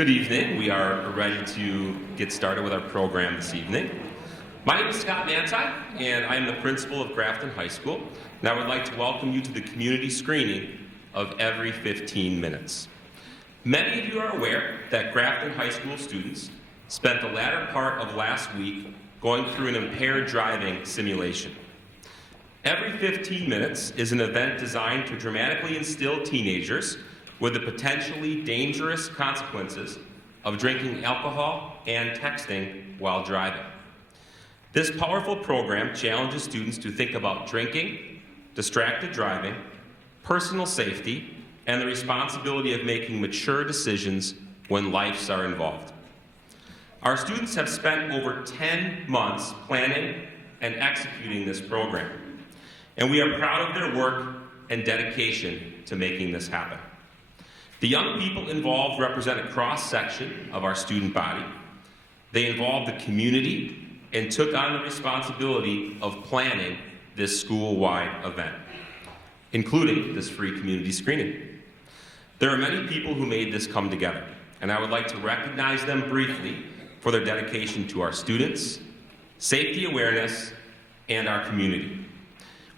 Good evening. We are ready to get started with our program this evening. My name is Scott Manti, and I am the principal of Grafton High School, and I would like to welcome you to the community screening of every 15 minutes. Many of you are aware that Grafton High School students spent the latter part of last week going through an impaired driving simulation. Every 15 minutes is an event designed to dramatically instill teenagers with the potentially dangerous consequences of drinking alcohol and texting while driving. This powerful program challenges students to think about drinking, distracted driving, personal safety, and the responsibility of making mature decisions when lives are involved. Our students have spent over 10 months planning and executing this program, and we are proud of their work and dedication to making this happen. The young people involved represent a cross-section of our student body. They involved the community and took on the responsibility of planning this school-wide event, including this free community screening. There are many people who made this come together, and I would like to recognize them briefly for their dedication to our students, safety awareness, and our community.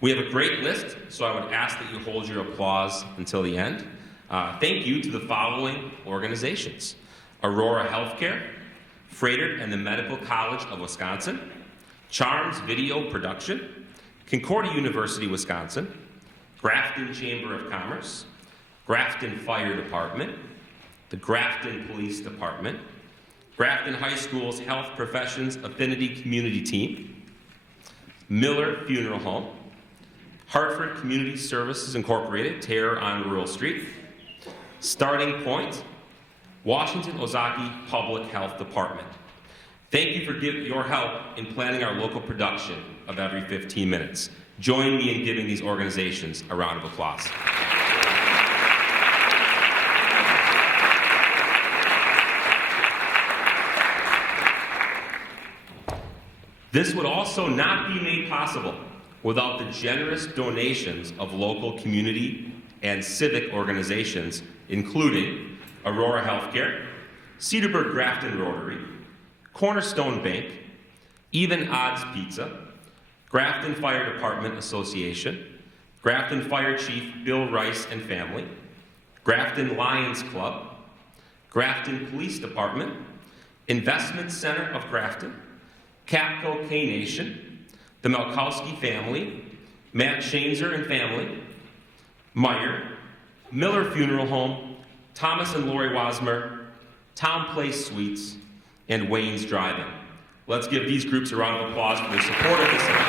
We have a great list, so I would ask that you hold your applause until the end. Thank you to the following organizations: Aurora Healthcare, Freighter and the Medical College of Wisconsin, Charms Video Production, Concordia University, Wisconsin, Grafton Chamber of Commerce, Grafton Fire Department, the Grafton Police Department, Grafton High School's Health Professions Affinity Community Team, Miller Funeral Home, Hartford Community Services Incorporated, Terror on Rural Street, Starting Point, Washington Ozaki Public Health Department. Thank you for your help in planning our local production of every 15 minutes. Join me in giving these organizations a round of applause. This would also not be made possible without the generous donations of local community and civic organizations, including Aurora Healthcare, Cedarburg Grafton Rotary, Cornerstone Bank, Even Odds Pizza, Grafton Fire Department Association, Grafton Fire Chief Bill Rice and family, Grafton Lions Club, Grafton Police Department, Investment Center of Grafton, Capco K-Nation, the Malkowski family, Matt Shainzer and family, Meyer, Miller Funeral Home, Thomas and Lori Wasmer, Town Place Suites, and Wayne's Driving. Let's give these groups a round of applause for their support of this event.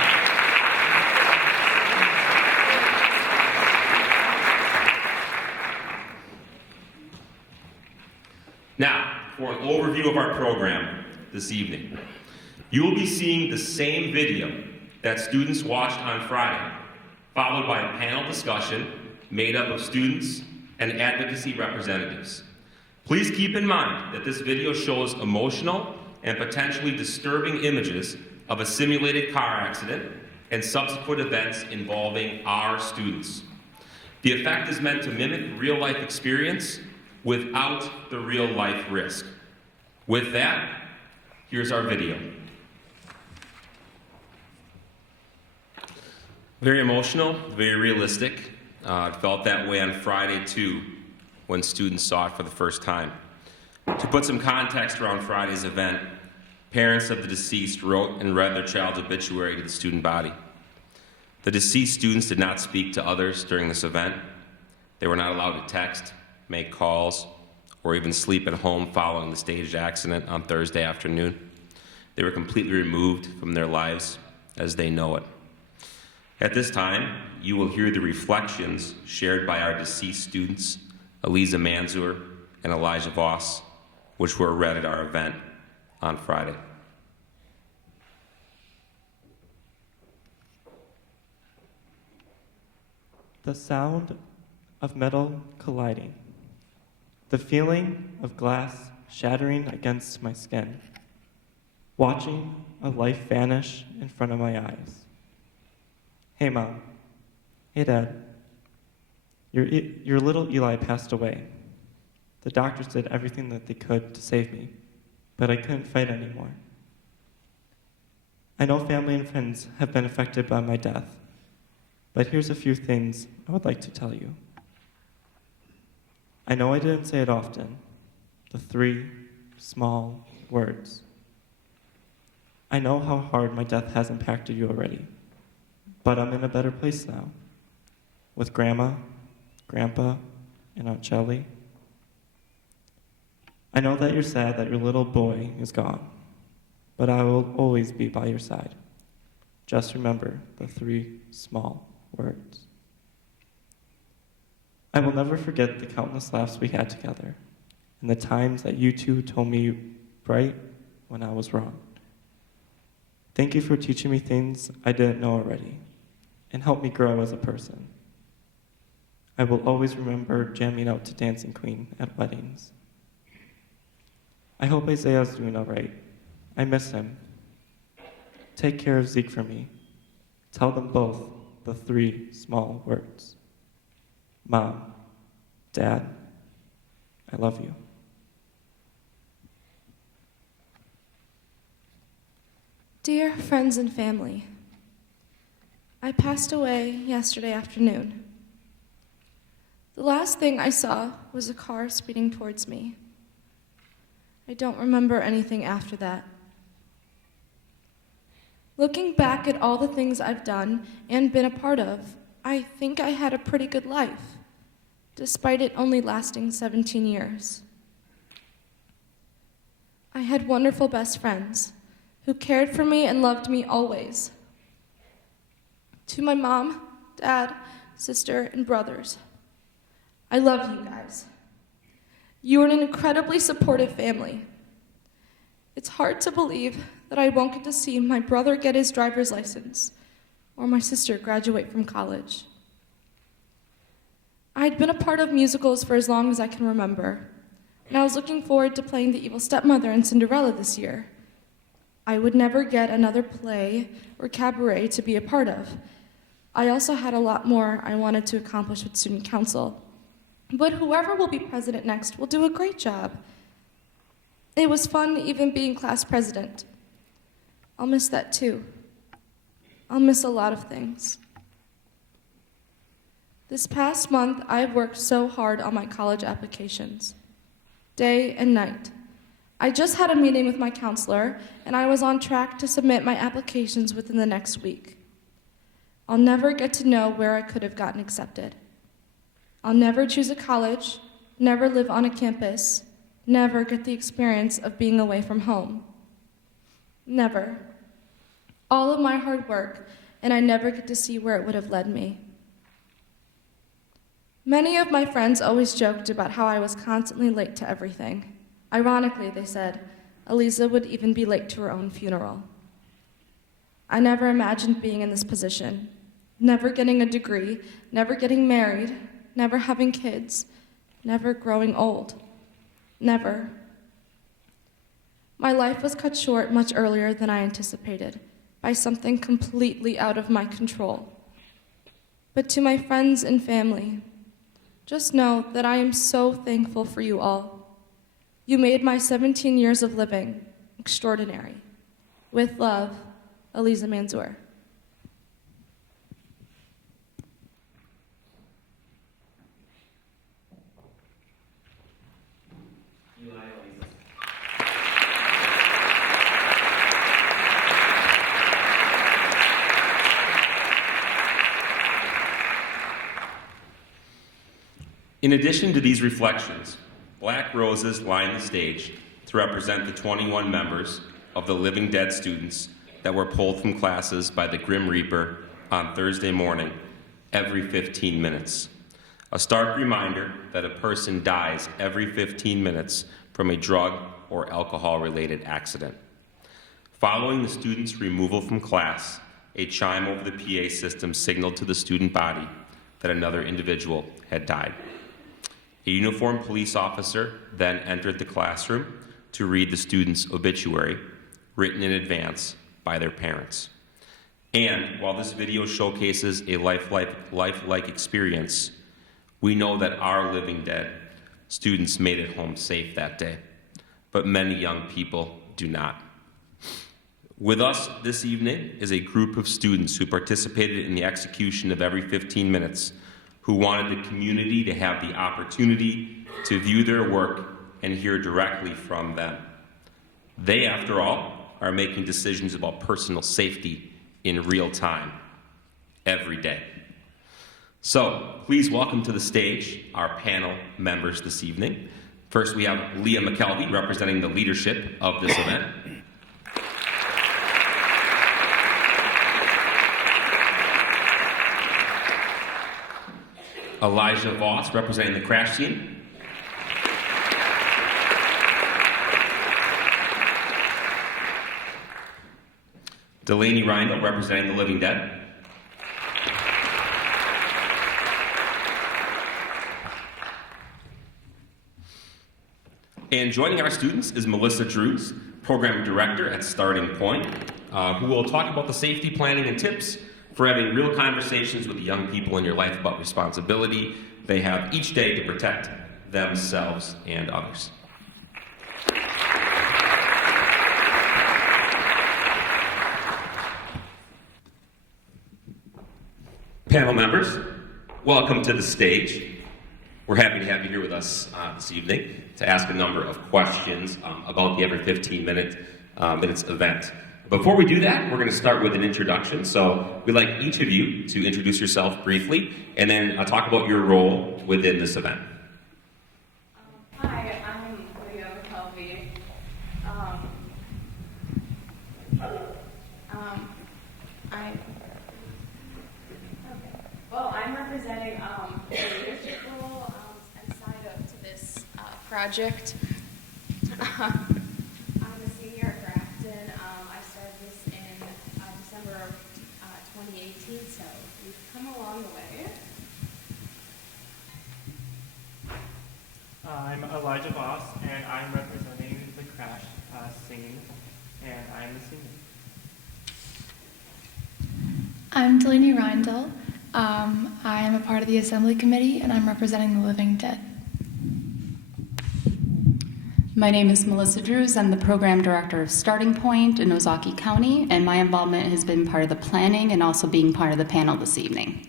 Now, for an overview of our program this evening. You will be seeing the same video that students watched on Friday, followed by a panel discussion made up of students and advocacy representatives. Please keep in mind that this video shows emotional and potentially disturbing images of a simulated car accident and subsequent events involving our students. The effect is meant to mimic real-life experience without the real-life risk. With that, here's our video. Very emotional, very realistic. It felt that way on Friday too, when students saw it for the first time. To put some context around Friday's event, parents of the deceased wrote and read their child's obituary to the student body. The deceased students did not speak to others during this event. They were not allowed to text, make calls, or even sleep at home following the staged accident on Thursday afternoon. They were completely removed from their lives as they know it. At this time, you will hear the reflections shared by our deceased students, Eliza Manzur and Elijah Voss, which were read at our event on Friday. The sound of metal colliding, the feeling of glass shattering against my skin, watching a life vanish in front of my eyes. Hey, Mom. Hey, Dad. Your little Eli passed away. The doctors did everything that they could to save me, but I couldn't fight anymore. I know family and friends have been affected by my death, but here's a few things I would like to tell you. I know I didn't say it often, the 3 small words. I know how hard my death has impacted you already, but I'm in a better place now, with Grandma, Grandpa, and Aunt Shelley. I know that you're sad that your little boy is gone, but I will always be by your side. Just remember the 3 small words. I will never forget the countless laughs we had together, and the times that you two told me right when I was wrong. Thank you for teaching me things I didn't know already, and help me grow as a person. I will always remember jamming out to Dancing Queen at weddings. I hope Isaiah's doing all right. I miss him. Take care of Zeke for me. Tell them both the 3 small words. Mom, Dad, I love you. Dear friends and family, I passed away yesterday afternoon. The last thing I saw was a car speeding towards me. I don't remember anything after that. Looking back at all the things I've done and been a part of, I think I had a pretty good life, despite it only lasting 17 years. I had wonderful best friends who cared for me and loved me always. To my mom, dad, sister, and brothers, I love you guys. You are an incredibly supportive family. It's hard to believe that I won't get to see my brother get his driver's license or my sister graduate from college. I had been a part of musicals for as long as I can remember, and I was looking forward to playing the evil stepmother in Cinderella this year. I would never get another play or cabaret to be a part of. I also had a lot more I wanted to accomplish with student council. But whoever will be president next will do a great job. It was fun even being class president. I'll miss that too. I'll miss a lot of things. This past month, I've worked so hard on my college applications, day and night. I just had a meeting with my counselor, and I was on track to submit my applications within the next week. I'll never get to know where I could have gotten accepted. I'll never choose a college, never live on a campus, never get the experience of being away from home. Never. All of my hard work, and I never get to see where it would have led me. Many of my friends always joked about how I was constantly late to everything. Ironically, they said, Eliza would even be late to her own funeral. I never imagined being in this position, never getting a degree, never getting married, never having kids, never growing old. Never. My life was cut short much earlier than I anticipated, by something completely out of my control. But to my friends and family, just know that I am so thankful for you all. You made my 17 years of living extraordinary. With love, Eliza Manzour. In addition to these reflections, black roses line the stage to represent the 21 members of the Living Dead students that were pulled from classes by the Grim Reaper on Thursday morning every 15 minutes. A stark reminder that a person dies every 15 minutes from a drug or alcohol-related accident. Following the students' removal from class, a chime over the PA system signaled to the student body that another individual had died. A uniformed police officer then entered the classroom to read the student's obituary, written in advance by their parents. And while this video showcases a lifelike experience, we know that our living dead students made it home safe that day, but many young people do not. With us this evening is a group of students who participated in the execution of Every 15 Minutes, who wanted the community to have the opportunity to view their work and hear directly from them. They, after all, are making decisions about personal safety in real time, every day. So, please welcome to the stage our panel members this evening. First, we have Leah McKelvey, representing the leadership of this event. Elijah Voss, representing the crash team. Delaney Rindle, representing the Living Dead. And joining our students is Melissa Drews, Program Director at Starting Point, who will talk about the safety planning and tips for having real conversations with the young people in your life about responsibility they have each day to protect themselves and others. Panel members, welcome to the stage. We're happy to have you here with us this evening to ask a number of questions about the Every 15 Minutes event. Before we do that, we're going to start with an introduction. So we'd like each of you to introduce yourself briefly and then talk about your role within this event. Hi, I'm Leah McKelvey. I'm representing the leadership role inside of this project. I'm a senior at Grafton. I started this in December of 2018, so we've come a long way. I'm Elijah Voss, and I'm representing the crash scene, and I'm the senior. I'm Delaney Rindle. I am a part of the Assembly Committee, and I'm representing the Living Dead. My name is Melissa Drews. I'm the Program Director of Starting Point in Ozaukee County, and my involvement has been part of the planning and also being part of the panel this evening.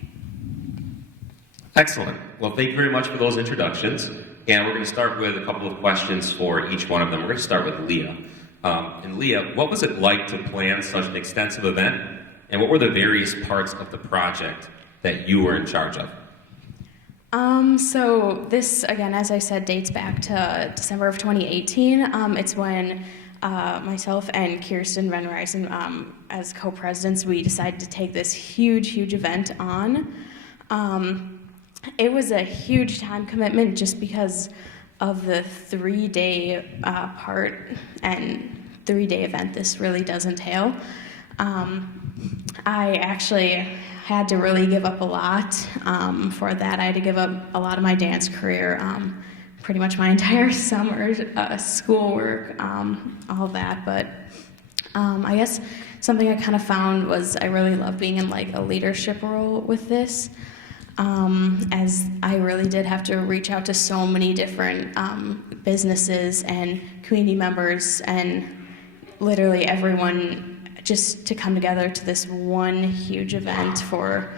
Excellent. Well, thank you very much for those introductions. And we're going to start with a couple of questions for each one of them. We're going to start with Leah. And Leah, what was it like to plan such an extensive event? And what were the various parts of the project that you were in charge of? So this, again, as I said, dates back to December of 2018. It's when myself and Kirsten Van Rysen, as co-presidents, we decided to take this huge event on. It was a huge time commitment just because of the 3-day part and 3-day event this really does entail. I actually had to really give up a lot for that. I had to give up a lot of my dance career, pretty much my entire summer, schoolwork, all that. But I guess something I kind of found was I really love being in like a leadership role with this, as I really did have to reach out to so many different businesses and community members and literally everyone just to come together to this one huge event for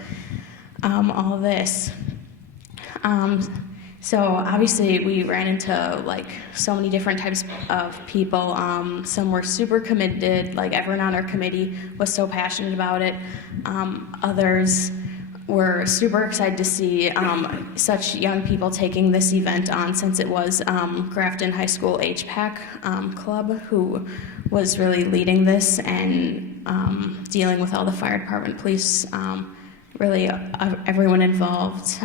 all of this. So obviously we ran into like so many different types of people. Some were super committed, like everyone on our committee was so passionate about it. Others were super excited to see such young people taking this event on, since it was Grafton High School HPAC club who was really leading this and dealing with all the fire department, police, really everyone involved,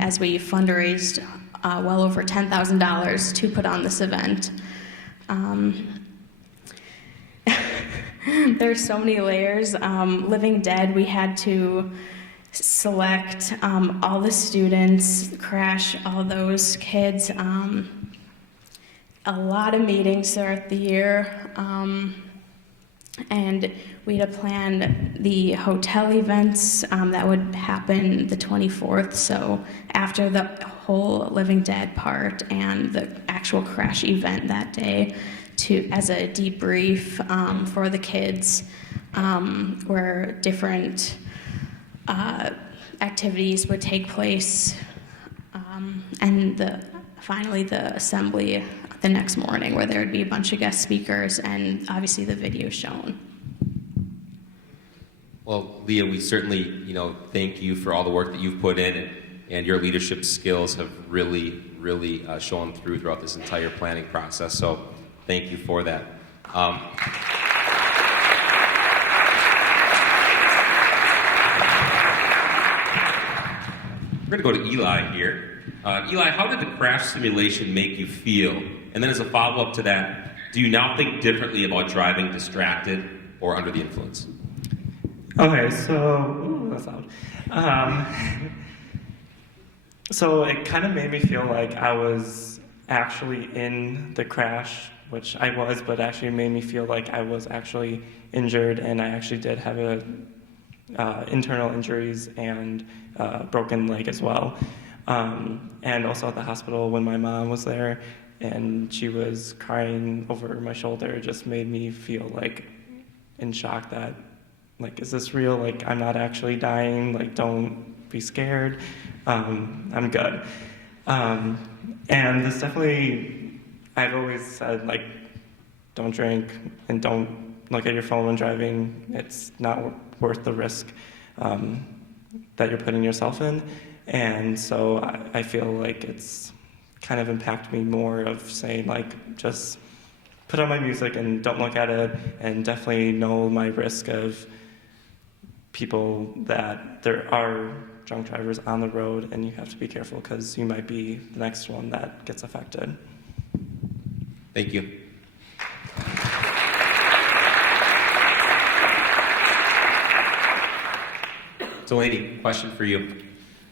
as we fundraised well over $10,000 to put on this event. There's so many layers. Living Dead, we had to select all the students, crash all those kids, a lot of meetings throughout the year. And we had planned the hotel events that would happen the 24th, so after the whole Living Dead part and the actual crash event that day, as a debrief for the kids, where different activities would take place, and finally the assembly the next morning, where there would be a bunch of guest speakers and obviously the video shown. Well, Leah, we certainly, thank you for all the work that you've put in, and your leadership skills have really, really shown throughout this entire planning process. So, thank you for that. We're going to go to Eli here. Eli, how did the crash simulation make you feel? And then as a follow-up to that, do you now think differently about driving distracted or under the influence? Okay, so, that's loud. So it kind of made me feel like I was actually in the crash, which I was, but actually made me feel like I was actually injured, and I actually did have internal injuries and broken leg as well. And also at the hospital when my mom was there and she was crying over my shoulder, it just made me feel like in shock that, like, is this real? Like, I'm not actually dying. Like, don't be scared. I'm good. And this definitely, I've always said, like, don't drink and don't look at your phone when driving. It's not worth the risk that you're putting yourself in. And so I feel like it's kind of impacted me more of saying, like, just put on my music and don't look at it, and definitely know my risk of people that there are drunk drivers on the road, and you have to be careful because you might be the next one that gets affected. Thank you. Delaney, question for you.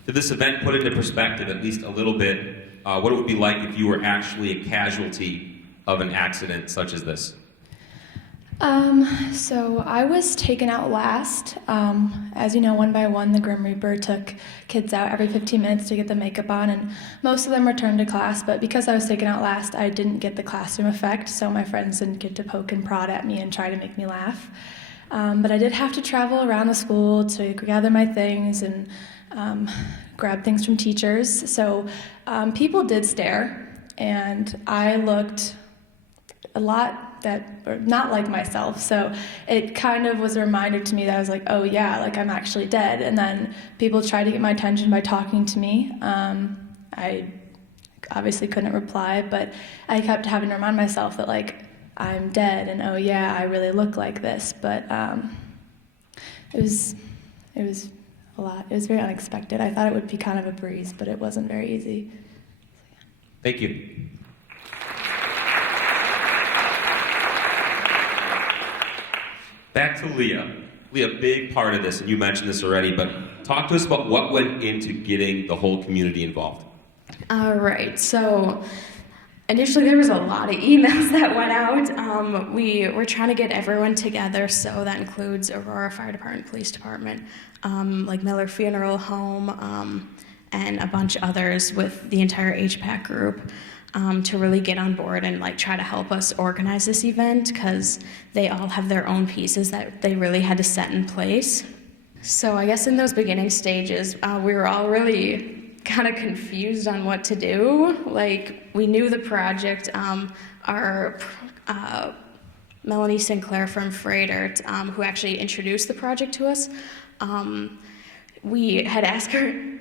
Did this event put into perspective, at least a little bit, what it would be like if you were actually a casualty of an accident such as this? So I was taken out last. As you know, one by one, the Grim Reaper took kids out every 15 minutes to get the makeup on, and most of them returned to class, but because I was taken out last, I didn't get the classroom effect, so my friends didn't get to poke and prod at me and try to make me laugh. But I did have to travel around the school to gather my things and grab things from teachers. So people did stare, and I looked a lot not like myself. So it kind of was a reminder to me that I was like, oh yeah, like I'm actually dead. And then people tried to get my attention by talking to me. I obviously couldn't reply, but I kept having to remind myself that, like, I'm dead, and oh yeah, I really look like this. But it was a lot. It was very unexpected. I thought it would be kind of a breeze, but it wasn't very easy. Thank you. Back to Leah. Leah, big part of this, and you mentioned this already, but talk to us about what went into getting the whole community involved. All right, so initially there was a lot of emails that went out. We were trying to get everyone together, so that includes Aurora Fire Department, Police Department, like Miller Funeral Home, and a bunch of others with the entire HPAC group. To really get on board and, like, try to help us organize this event, because they all have their own pieces that they really had to set in place. So I guess in those beginning stages, we were all really kind of confused on what to do. Like, we knew the project. Our Melanie Sinclair from Freighter, who actually introduced the project to us, we had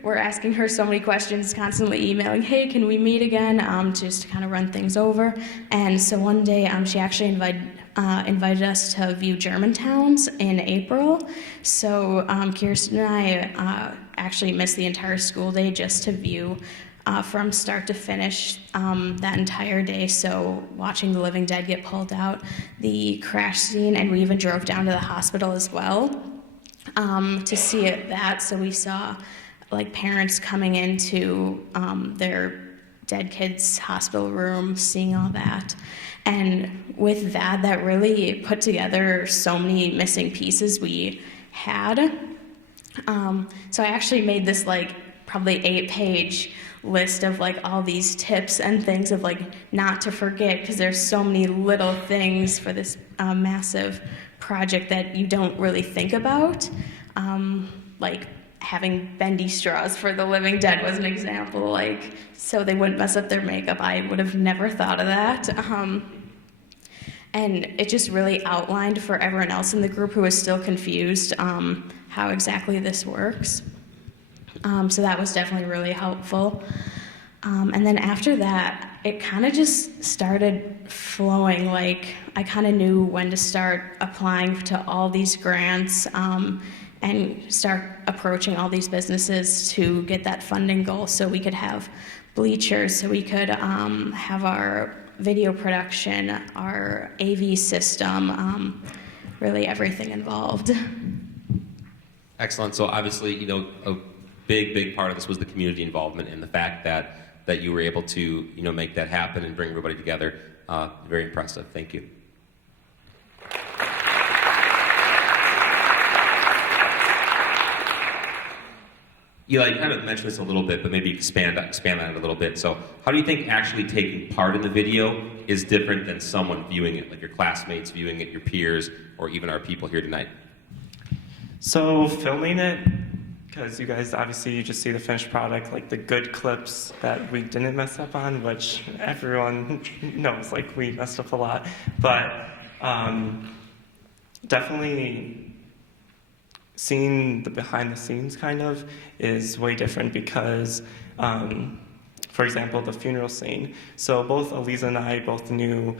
we're asking her so many questions, constantly emailing, hey, can we meet again, just to kind of run things over. And so one day she actually invited us to view Germantowns in April. So Kirsten and I actually missed the entire school day just to view from start to finish that entire day. So watching the Living Dead get pulled out, the crash scene, and we even drove down to the hospital as well. To see it that, so we saw, like, parents coming into their dead kids' hospital room, seeing all that. And with that, that really put together so many missing pieces we had. So I actually made this like probably 8-page list of like all these tips and things of like not to forget, because there's so many little things for this massive project that you don't really think about. Like having bendy straws for the living dead was an example, like so they wouldn't mess up their makeup. I would have never thought of that. And it just really outlined for everyone else in the group who was still confused how exactly this works. So that was definitely really helpful. And then after that, it kind of just started flowing. Like I kind of knew when to start applying to all these grants and start approaching all these businesses to get that funding goal, so we could have bleachers, so we could have our video production, our AV system, really everything involved. Excellent. So obviously, you know, a big part of this was the community involvement and the fact that you were able to, you know, make that happen and bring everybody together. Very impressive. Thank you. Eli, you kind of mentioned this a little bit, but maybe expand on it a little bit. So how do you think actually taking part in the video is different than someone viewing it, like your classmates viewing it, your peers, or even our people here tonight? So filming it, because you guys obviously you just see the finished product, like the good clips that we didn't mess up on, which everyone knows, like we messed up a lot. But definitely seeing the behind the scenes kind of is way different because, for example, the funeral scene. So both Eliza and I both knew,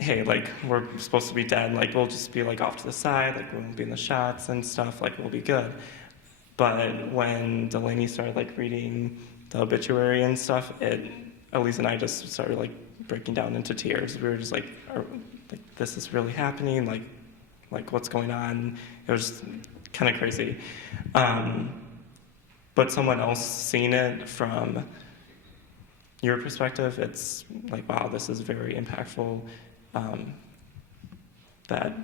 hey, like we're supposed to be dead, like we'll just be like off to the side, like we won't be in the shots and stuff, like we'll be good. But when Delaney started like reading the obituary and stuff, Eliza and I just started like breaking down into tears. We were just like this is really happening, like what's going on? It was kind of crazy. But someone else seeing it from your perspective, it's like, wow, this is very impactful. That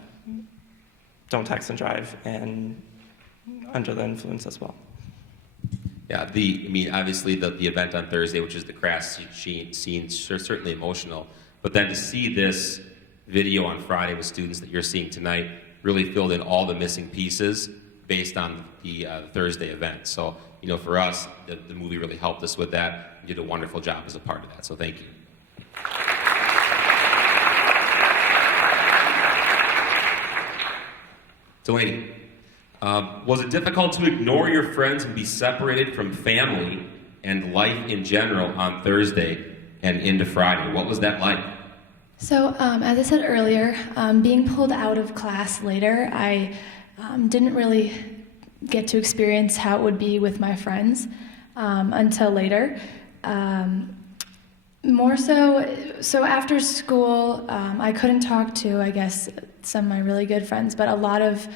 don't text and drive and under the influence as well. Yeah, obviously the event on Thursday, which is the crash scene, certainly emotional. But then to see this video on Friday with students that you're seeing tonight really filled in all the missing pieces based on the Thursday event. So, you know, for us, the movie really helped us with that. You did a wonderful job as a part of that, so thank you. Delaney, was it difficult to ignore your friends and be separated from family and life in general on Thursday and into Friday? What was that like? So, as I said earlier, being pulled out of class later, I didn't really get to experience how it would be with my friends until later. More so after school, I couldn't talk to, I guess, some of my really good friends, but a lot of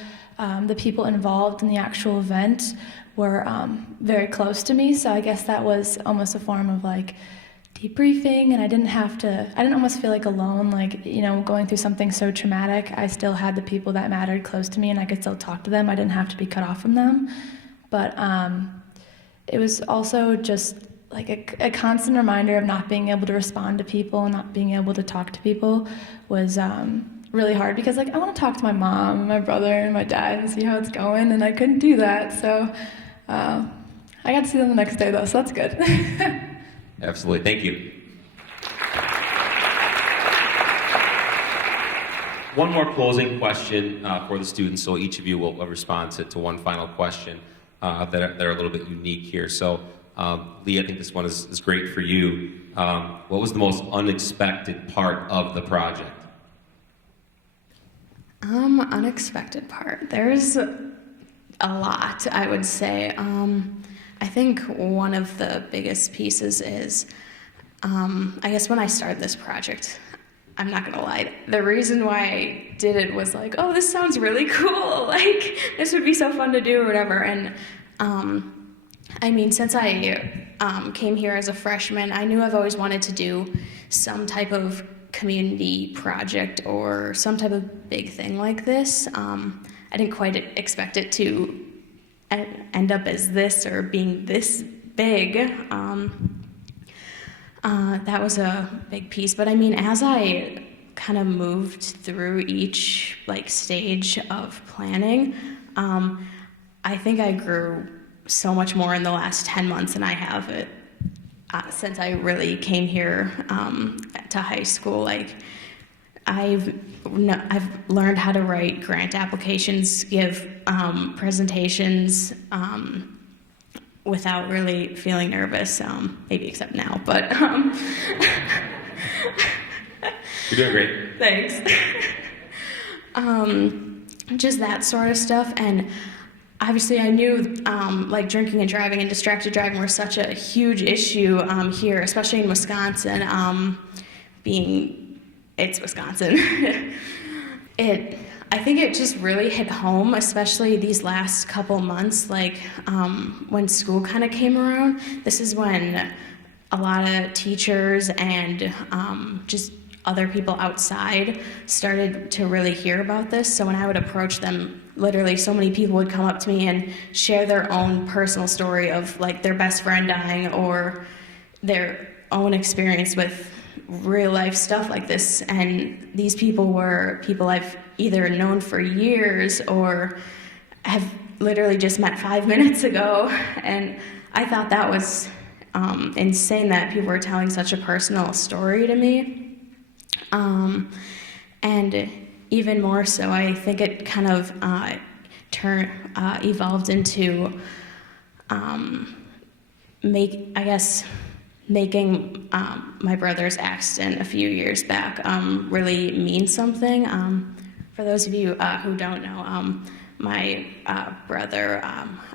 the people involved in the actual event were very close to me, so I guess that was almost a form of like debriefing, and I didn't almost feel like alone, like, you know, going through something so traumatic. I still had the people that mattered close to me, and I could still talk to them. I didn't have to be cut off from them. But it was also just like a constant reminder of not being able to respond to people and not being able to talk to people was really hard, because like I want to talk to my mom and my brother and my dad and see how it's going, and I couldn't do that. So I got to see them the next day though, so that's good. Absolutely. Thank you. One more closing question for the students, so each of you will respond to one final question that are a little bit unique here. So, Lee, I think this one is great for you. What was the most unexpected part of the project? Unexpected part. There's a lot, I would say. I think one of the biggest pieces is, I guess when I started this project, I'm not gonna lie, the reason why I did it was like, oh, this sounds really cool, like, this would be so fun to do or whatever, and I mean, since I came here as a freshman, I knew I've always wanted to do some type of community project or some type of big thing like this. I didn't quite expect it to end up as this or being this big. That was a big piece. But I mean, as I kind of moved through each stage of planning, I think I grew so much more in the last 10 months than I have since I really came here to high school. I've learned how to write grant applications, give presentations without really feeling nervous, maybe except now, but You're doing great. thanks. Just that sort of stuff. And obviously I knew drinking and driving and distracted driving were such a huge issue here, especially in Wisconsin, it's Wisconsin. I think it just really hit home, especially these last couple months, when school kind of came around. This is when a lot of teachers and just other people outside started to really hear about this. So when I would approach them, literally so many people would come up to me and share their own personal story of their best friend dying or their own experience with real life stuff like this. And these people were people I've either known for years or have literally just met 5 minutes ago. And I thought that was insane that people were telling such a personal story to me. And even more so, I think it kind of evolved into making my brother's accident a few years back really mean something. For those of you who don't know, my brother,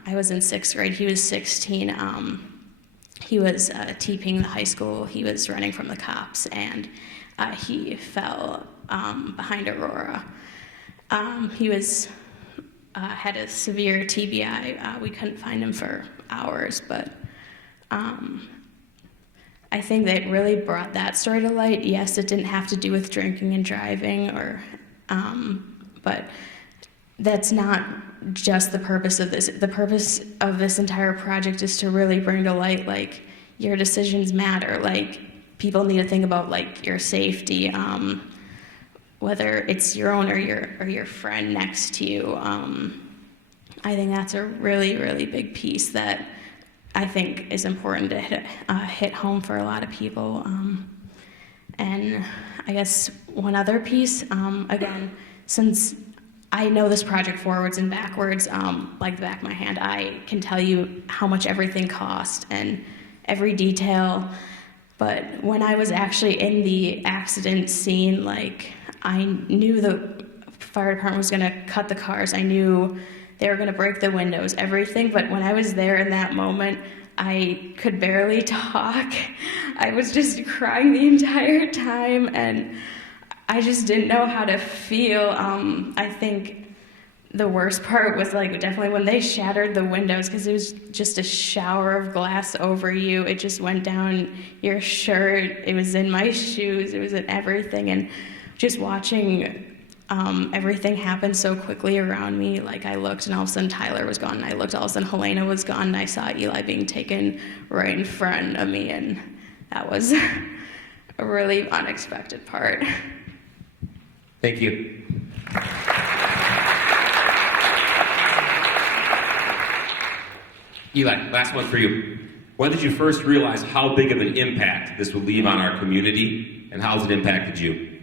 I was in 6th grade, he was 16. He was TPing the high school. He was running from the cops, and he fell behind Aurora. He was had a severe TBI. We couldn't find him for hours, but I think that really brought that story to light. Yes, it didn't have to do with drinking and driving, but that's not just the purpose of this. The purpose of this entire project is to really bring to light, your decisions matter. People need to think about your safety, whether it's your own or your friend next to you. I think that's a really, really big piece that I think is important to hit home for a lot of people. And I guess one other piece, again, since I know this project forwards and backwards, like the back of my hand, I can tell you how much everything cost and every detail. But when I was actually in the accident scene, I knew the fire department was gonna cut the cars. I knew they were gonna break the windows, everything. But when I was there in that moment, I could barely talk. I was just crying the entire time, and I just didn't know how to feel. I think the worst part was definitely when they shattered the windows, because it was just a shower of glass over you. It just went down your shirt. It was in my shoes. It was in everything. And just watching everything happen so quickly around me, I looked and all of a sudden Tyler was gone. And I looked, all of a sudden Helena was gone. And I saw Eli being taken right in front of me. And that was a really unexpected part. Thank you. Eli, last one for you. When did you first realize how big of an impact this would leave on our community, and how has it impacted you?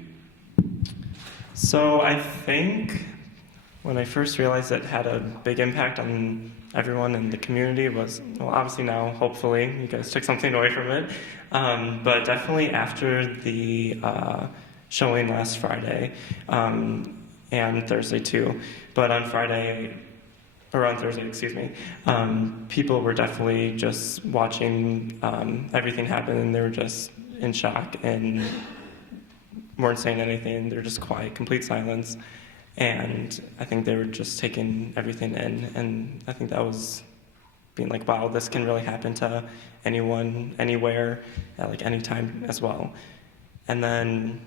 So I think when I first realized it had a big impact on everyone in the community was, well, obviously now, hopefully, you guys took something away from it, but definitely after the showing last Friday, and Thursday too, but on Thursday, excuse me, people were definitely just watching everything happen, and they were just in shock and weren't saying anything. They were just quiet, complete silence, and I think they were just taking everything in, and I think that was being like, wow, this can really happen to anyone, anywhere, at like any time as well. And then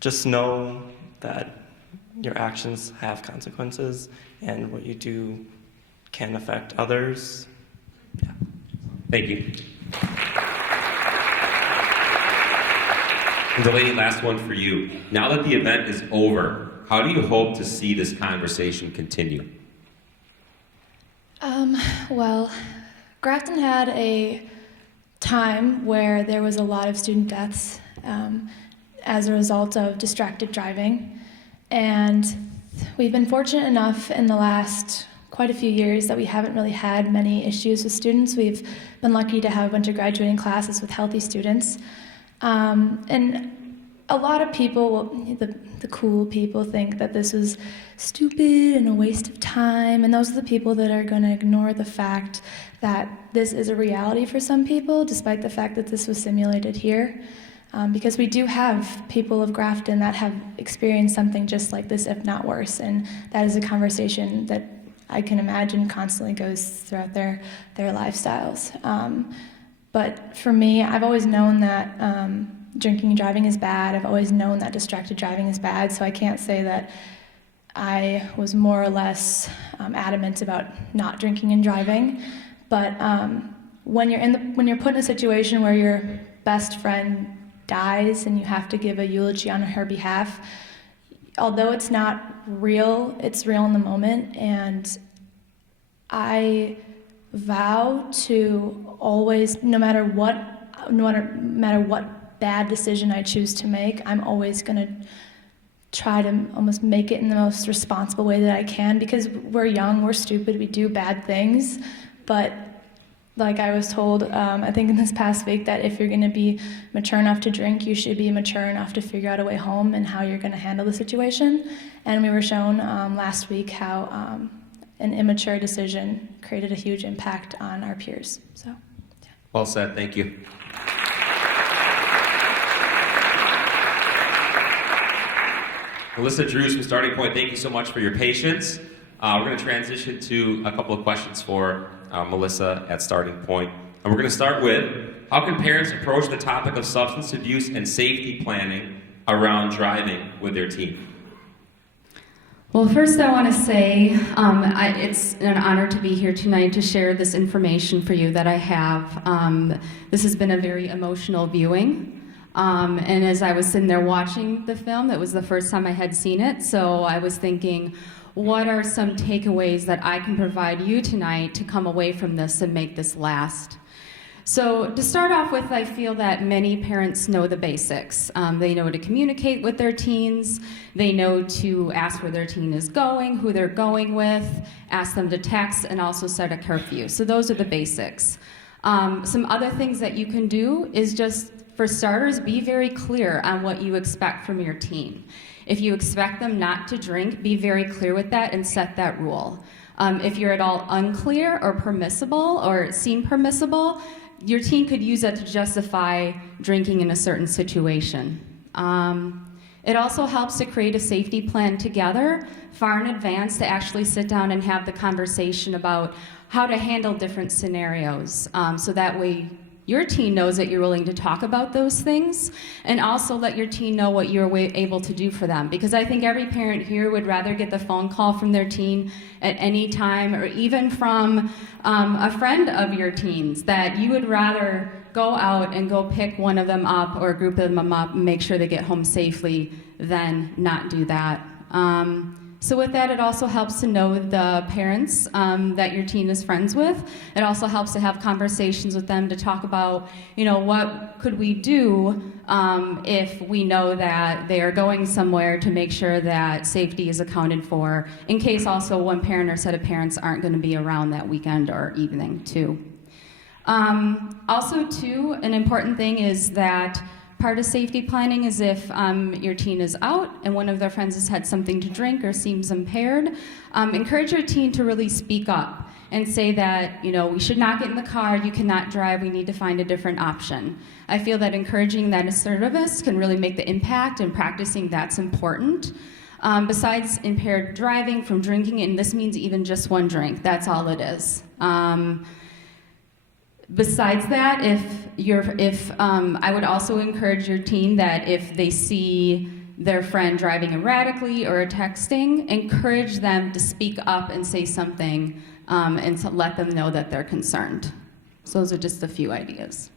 just know that your actions have consequences, and what you do can affect others. Yeah. Thank you. And Delaney, last one for you. Now that the event is over, how do you hope to see this conversation continue? Well, Grafton had a time where there was a lot of student deaths as a result of distracted driving. And we've been fortunate enough in the last quite a few years that we haven't really had many issues with students. We've been lucky to have a bunch of graduating classes with healthy students. And a lot of people, the cool people, think that this is stupid and a waste of time, and those are the people that are going to ignore the fact that this is a reality for some people, despite the fact that this was simulated here. Because we do have people of Grafton that have experienced something just like this, if not worse, and that is a conversation that I can imagine constantly goes throughout their lifestyles. But for me, I've always known that drinking and driving is bad. I've always known that distracted driving is bad, so I can't say that I was more or less adamant about not drinking and driving. But when you're put in a situation where your best friend dies and you have to give a eulogy on her behalf, although it's not real, it's real in the moment, and I vow to always, no matter what bad decision I choose to make, I'm always going to try to almost make it in the most responsible way that I can, because we're young, we're stupid, we do bad things, but like I was told, I think in this past week, that if you're going to be mature enough to drink, you should be mature enough to figure out a way home and how you're going to handle the situation. And we were shown last week how an immature decision created a huge impact on our peers. So, yeah. Well said. Thank you. Melissa Drews from Starting Point, thank you so much for your patience. We're going to transition to a couple of questions for Melissa at Starting Point. And we're going to start with, how can parents approach the topic of substance abuse and safety planning around driving with their teen? Well, first I want to say it's an honor to be here tonight to share this information for you that I have. This has been a very emotional viewing. And as I was sitting there watching the film, it was the first time I had seen it, so I was thinking, what are some takeaways that I can provide you tonight to come away from this and make this last? So to start off with, I feel that many parents know the basics. They know to communicate with their teens. They know to ask where their teen is going, who they're going with, ask them to text, and also set a curfew. So those are the basics. Some other things that you can do is just, for starters, be very clear on what you expect from your teen. If you expect them not to drink, be very clear with that and set that rule. If you're at all unclear or permissible or seem permissible, your teen could use that to justify drinking in a certain situation. It also helps to create a safety plan together far in advance to actually sit down and have the conversation about how to handle different scenarios. So that way your teen knows that you're willing to talk about those things, and also let your teen know what you're able to do for them. Because I think every parent here would rather get the phone call from their teen at any time, or even from a friend of your teens, that you would rather go out and go pick one of them up or a group of them up and make sure they get home safely than not do that. So with that, it also helps to know the parents that your teen is friends with. It also helps to have conversations with them to talk about, what could we do if we know that they are going somewhere, to make sure that safety is accounted for, in case also one parent or set of parents aren't going to be around that weekend or evening too. Also too, an important thing is that part of safety planning is if your teen is out and one of their friends has had something to drink or seems impaired, encourage your teen to really speak up and say that, we should not get in the car, you cannot drive, we need to find a different option. I feel that encouraging that assertiveness can really make the impact, and practicing that's important. Besides impaired driving from drinking, and this means even just one drink, that's all it is. Besides that, I would also encourage your teen that if they see their friend driving erratically or texting, encourage them to speak up and say something and to let them know that they're concerned. So those are just a few ideas.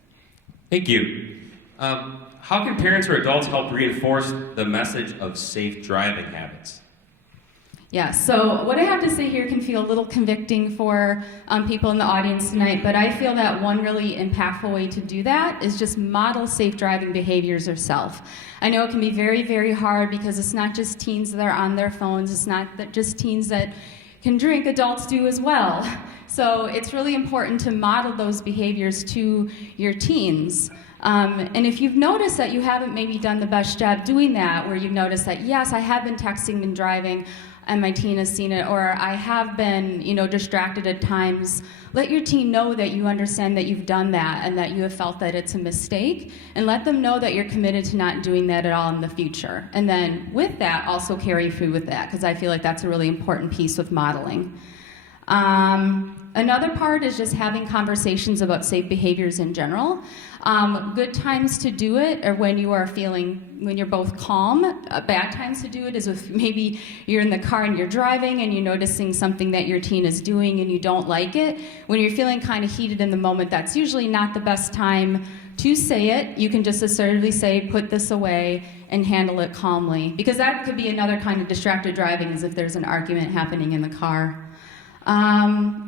Thank you. How can parents or adults help reinforce the message of safe driving habits? Yeah, so what I have to say here can feel a little convicting for people in the audience tonight, but I feel that one really impactful way to do that is just model safe driving behaviors yourself. I know it can be very, very hard because it's not just teens that are on their phones, it's not just teens that can drink, adults do as well. So it's really important to model those behaviors to your teens. And if you've noticed that you haven't maybe done the best job doing that, where you've noticed that, yes, I have been texting and driving, and my teen has seen it, or I have been, distracted at times, let your teen know that you understand that you've done that and that you have felt that it's a mistake, and let them know that you're committed to not doing that at all in the future. And then with that, also carry through with that, because I feel like that's a really important piece with modeling. Another part is just having conversations about safe behaviors in general. Good times to do it are when you're both calm. Bad times to do it is if maybe you're in the car and you're driving and you're noticing something that your teen is doing and you don't like it. When you're feeling kind of heated in the moment, that's usually not the best time to say it. You can just assertively say, put this away, and handle it calmly. Because that could be another kind of distracted driving, is if there's an argument happening in the car.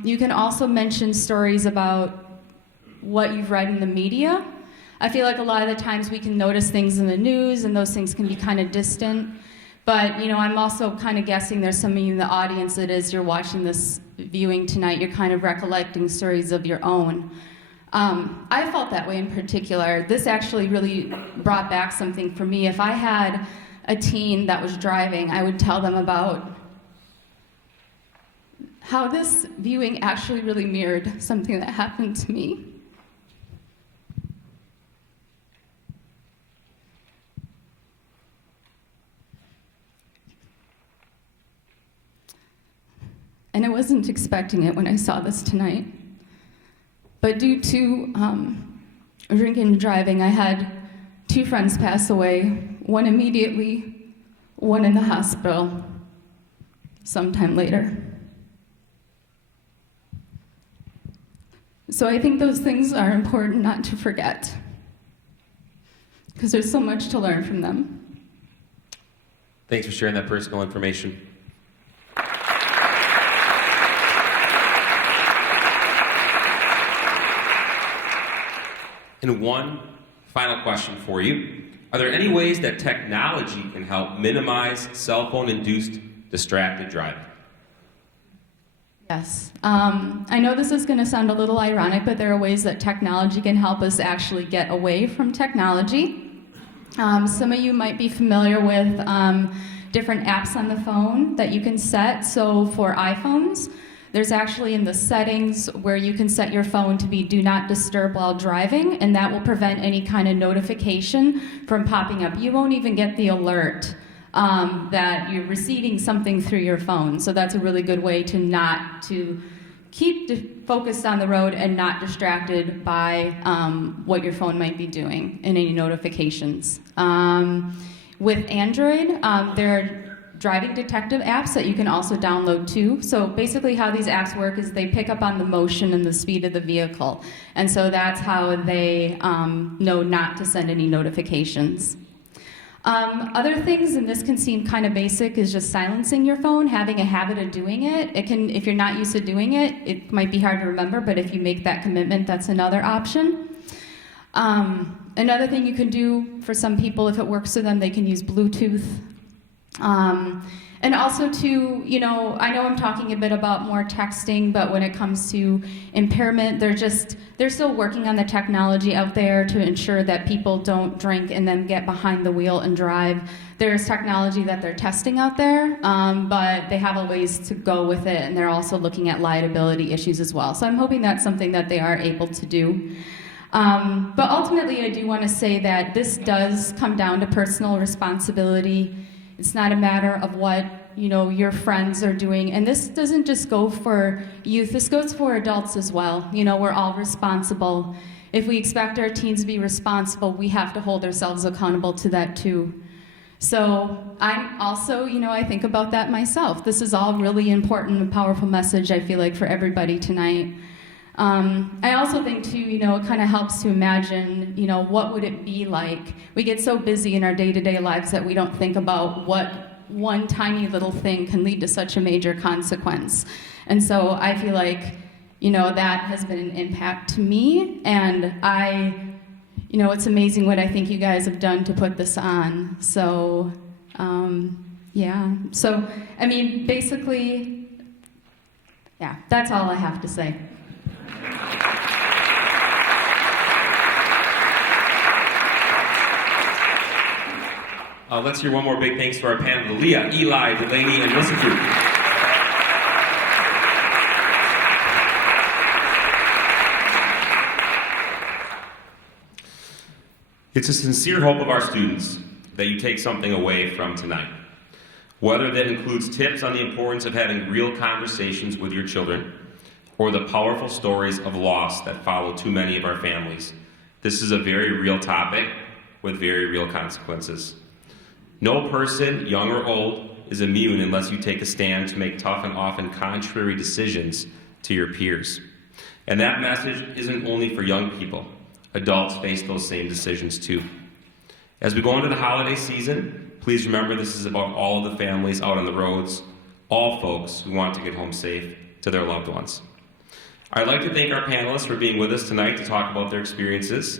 You can also mention stories about what you've read in the media. I feel like a lot of the times we can notice things in the news and those things can be kind of distant. But, I'm also kind of guessing there's some of you in the audience that as you're watching this viewing tonight, you're kind of recollecting stories of your own. I felt that way in particular. This actually really brought back something for me. If I had a teen that was driving, I would tell them about how this viewing actually really mirrored something that happened to me. And I wasn't expecting it when I saw this tonight. But due to drinking and driving, I had 2 friends pass away, one immediately, one in the hospital sometime later. So I think those things are important not to forget, because there's so much to learn from them. Thanks for sharing that personal information. And one final question for you. Are there any ways that technology can help minimize cell phone-induced distracted driving? Yes. I know this is going to sound a little ironic, but there are ways that technology can help us actually get away from technology. Some of you might be familiar with different apps on the phone that you can set. So for iPhones, there's actually in the settings where you can set your phone to be do not disturb while driving, and that will prevent any kind of notification from popping up. You won't even get the alert that you're receiving something through your phone. So that's a really good way to keep focused on the road and not distracted by what your phone might be doing and any notifications. With Android, there are driving detective apps that you can also download too. So basically how these apps work is they pick up on the motion and the speed of the vehicle. And so that's how they know not to send any notifications. Other things, and this can seem kind of basic, is just silencing your phone, having a habit of doing it. If you're not used to doing it, it might be hard to remember, but if you make that commitment, that's another option. Another thing you can do for some people, if it works for them, they can use Bluetooth. And also to, I know I'm talking a bit about more texting, but when it comes to impairment, they're still working on the technology out there to ensure that people don't drink and then get behind the wheel and drive. There's technology that they're testing out there, but they have a ways to go with it, and they're also looking at liability issues as well. So I'm hoping that's something that they are able to do. But ultimately, I do want to say that this does come down to personal responsibility It's not a matter of what, your friends are doing. And this doesn't just go for youth, this goes for adults as well. We're all responsible. If we expect our teens to be responsible, we have to hold ourselves accountable to that too. So I'm also, I think about that myself. This is all really important and powerful message, I feel like, for everybody tonight. I also think too, it kind of helps to imagine, what would it be like? We get so busy in our day-to-day lives that we don't think about what one tiny little thing can lead to such a major consequence. And so I feel like, that has been an impact to me, and it's amazing what I think you guys have done to put this on. So, yeah. So, basically, yeah, that's all I have to say. Let's hear one more big thanks to our panel, Leah, Eli, Delaney, and Lissa. It's a sincere hope of our students that you take something away from tonight. Whether that includes tips on the importance of having real conversations with your children, or the powerful stories of loss that follow too many of our families. This is a very real topic with very real consequences. No person, young or old, is immune unless you take a stand to make tough and often contrary decisions to your peers. And that message isn't only for young people. Adults face those same decisions too. As we go into the holiday season, please remember this is about all of the families out on the roads, all folks who want to get home safe to their loved ones. I'd like to thank our panelists for being with us tonight to talk about their experiences.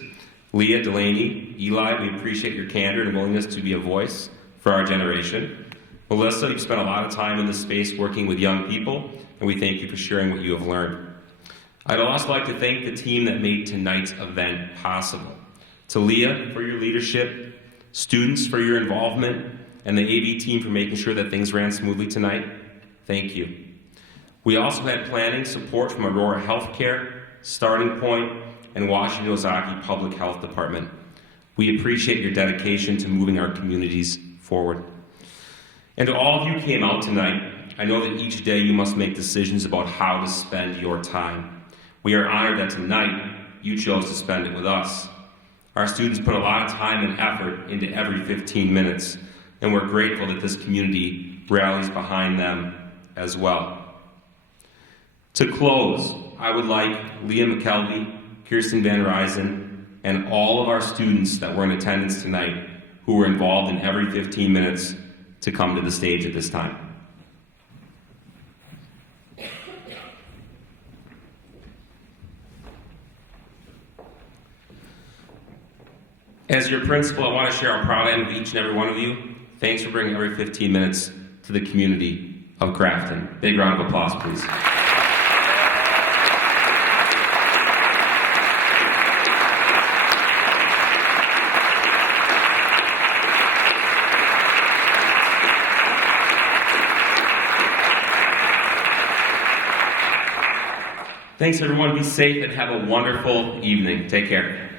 Leah, Delaney, Eli, we appreciate your candor and willingness to be a voice for our generation. Melissa, you've spent a lot of time in this space working with young people, and we thank you for sharing what you have learned. I'd also like to thank the team that made tonight's event possible. To Leah for your leadership, students for your involvement, and the AV team for making sure that things ran smoothly tonight. Thank you. We also had planning support from Aurora Healthcare, Starting Point, and Washington Ozaki Public Health Department. We appreciate your dedication to moving our communities forward. And to all of you who came out tonight, I know that each day you must make decisions about how to spend your time. We are honored that tonight you chose to spend it with us. Our students put a lot of time and effort into every 15 minutes, and we're grateful that this community rallies behind them as well. To close, I would like Leah McKelvey, Kirsten Van Ryzen, and all of our students that were in attendance tonight who were involved in every 15 minutes to come to the stage at this time. As your principal, I want to share how proud I am of each and every one of you. Thanks for bringing every 15 minutes to the community of Grafton. Big round of applause, please. Thanks, everyone. Be safe and have a wonderful evening. Take care.